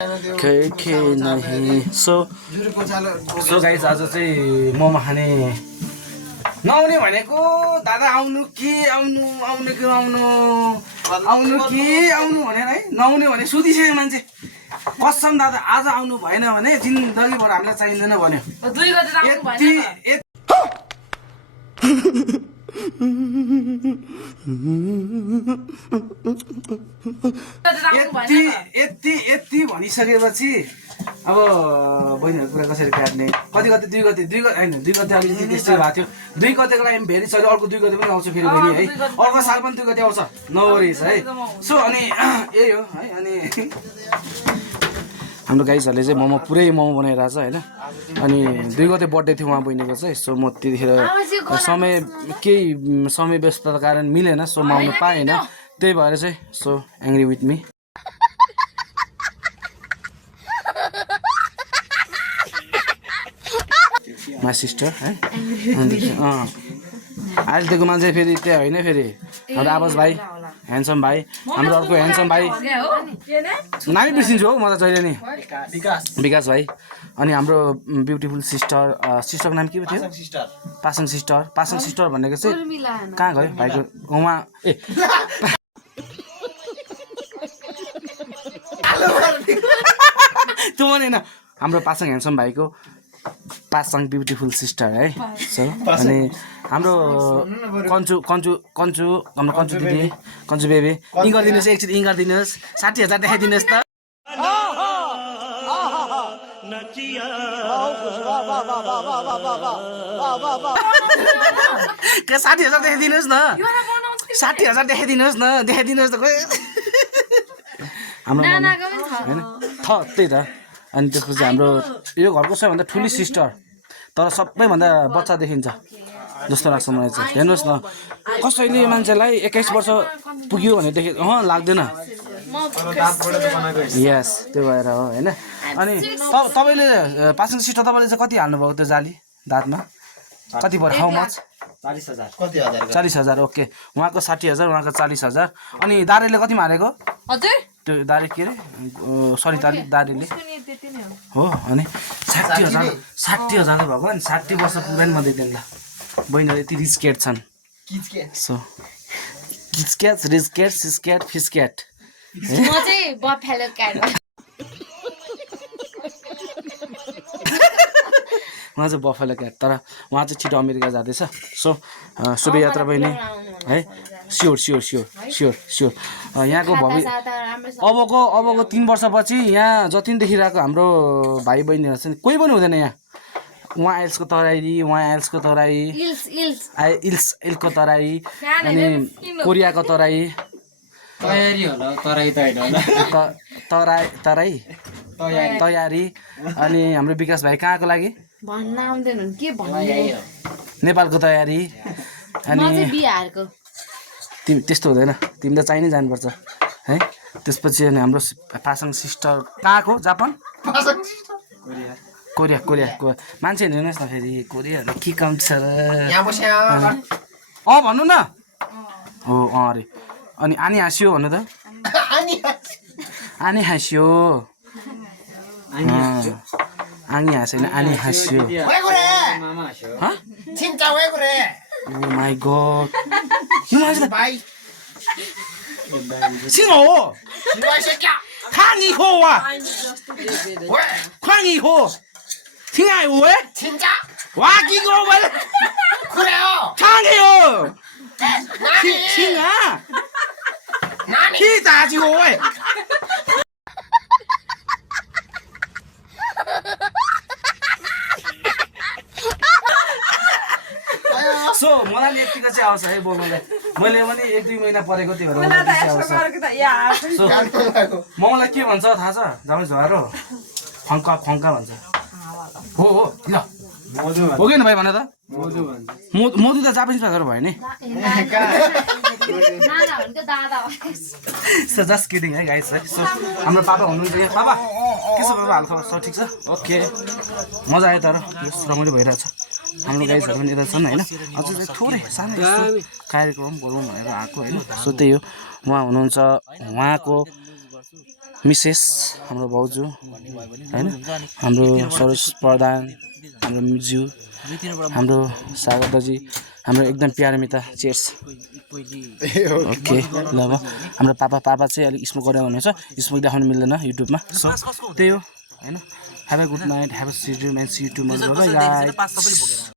नहीं so guys आज चाहिँ मोमो खाने नआउने भनेको दादा आउनु कि आउनु आउनु कि आउनु आउनु कि आउनु भनेर है नआउने भने सुधिसक्यो मान्छे कसम दादा आज आउनु भएन भने जिन्दगीभर हामीलाई चाहिँदैन भन्यो यति भनिसकेपछि अब बहिनीहरुको कुरा कसरी काट्ने कति कति दुई गते हैन दुई गते अलिकति त्यस्तै भएको थियो दुई गतेको लागि भेरी सरी अर्को दुई गते पनि आउँछ फेरि फेरि है अर्को साल पनि दुई गते आउँछ नो वरिज है सो अनि यही हो है अनि हाम्रो गाइजहरुले चाहिँ मोमो पुरै मोमो बनाइरहेछ हैन अनि दुई गते बर्थडे थियो उहाँ बहिनीको चाहिँ सो म त्यतिखेर समय व्यस्तताको कारण मिलेन सो म आउन पाएन त्यही भएर चाहिँ so angry with me my sister है अहिलेको मान्छे फेरि त्यहाँ होइन फेरि हाम्रो आवाज भाइ ह्यान्डसम भाइ हाम्रो अर्को ह्यान्डसम भाइ नामै बिर्सिन्छु हौ म त जहिले नि विकास भाइ अनि हाम्रो ब्युटिफुल सिस्टरको नाम के थियो पासाङ सिस्टर भनेको चाहिँ कहाँ गयो भाइको उहाँ ए त्यो भनेन हाम्रो पासाङ ह्यान्डसम भाइको पासाङ ब्युटिफुल सिस्टर है सो अनि हाम्रो कन्चु दिदी कन्चु बेबी इङ गरिदिनुहोस् एकचोटि इङ गरिदिनुहोस् 60,000 देखाइदिनुहोस् त 60,000 देखाइदिनुहोस् न 60,000 देखाइदिनुहोस् न देखाइदिनुहोस् त हाम्रो हैन त्यही त अनि त्यसपछि हाम्रो यो घरको सबैभन्दा ठुली सिस्टर तर सबैभन्दा बच्चा देखिन्छ जस्तो लाग्छ मलाई चाहिँ हेर्नुहोस् न कसैले मान्छेलाई 21 वर्ष पुग्यो भने देखे लाग्दैन यस त्यो भएर हो हैन अनि तपाईले पासाङ सिस्टर तपाईले चाहिँ कति हाल्नुभयो त्यो जाली दाँतमा कति पर्यो हाउ मच 40,000 ओके उहाँको 60,000 उहाँको 40,000 अनि दारेले कति मारेको हजुर त्यो दारे के रे सरी दारेले हो अनि 60,000 भगवान 60 वर्ष पुग्दैन म दिदैन ल बहिनीहरु यति रिच क्याट छन् सो किच क्याट रिच क्याट सिस क्याट फिस क्याट म चाहिँ बफेलो क्याट उहाँ चाहिँ बफेलो क्याट तर उहाँ चाहिँ छिटो अमेरिका जाँदैछ सो शुभयात्रा बहिनी है स्योर यहाँको अबको 3 वर्षपछि यहाँ जति पनि देखिरहेको हाम्रो भाइ बहिनीहरू छन् कोही पनि हुँदैन यहाँ उहाँ आइल्सको तराई इल्सको तराई अनि कोरियाको तराई तयारी अनि हाम्रो विकास भाइ कहाँको लागि भन्न आउँदैन के भन्नु नेपालको तयारी अनि बिहारको त्यस्तो हुँदैन तिमीले चाहिँ नै जानुपर्छ है त्यसपछि अनि हाम्रो पासाङ सिस्टर कहाँको जापान कोरियाको मान्छे हेर्नुहोस् न फेरि कोरियाहरू के काम छ र भन्नु न हो अरे अनि आनी हाँस्यो भन्नु त आनी हाँस्यो आनी हाँसेन आनी हाँस्यो Oh my god. You know what? Xin hổ. Khang y hổ à? Khang y hổ. Xin ai hổ ấy? Quá kinh ngô vậy. Khang y hổ. Xin à? Khi ta chỉ hổ ấy. So मलाई यतिको चाहिँ आउँछ है बोल्नुलाई मैले पनि 1-2 महिना परेको थियो मलाई के भन्छ थाहा छ जम्मै झरो फङ्का भन्छ हो ल हो कि न भाइ भन त मोदु त जापानिज भाषाहरू भयो नि सो जस्ट किडिङ है गाइस है सो हाम्रो पापा हुनुहुन्छ यहाँ पापा के छ पापा हालखबर सब ठिक छ ओके मजा आयो तर रमाइलो भइरहेछ हाम्रो गाइजहरू पनि यता छन् होइन अझ चाहिँ थोरै सानो कार्यक्रम गरौँ भनेर आएको होइन सो त्यही हो उहाँ हुनुहुन्छ उहाँको मिसेस हाम्रो भाउजू होइन हाम्रो सरोज प्रधान हाम्रो मिजु हाम्रो सागर दाजी हाम्रो एकदम प्यारो मिता चेयर्स ओके ल अब हाम्रो पापा चाहिँ अलिक स्मोक गरेर हुनुहुन्छ स्मोक देखाउनु मिल्दैन युट्युबमा सो त्यही हो होइन have a good night have a sweet dream and see you tomorrow bye guys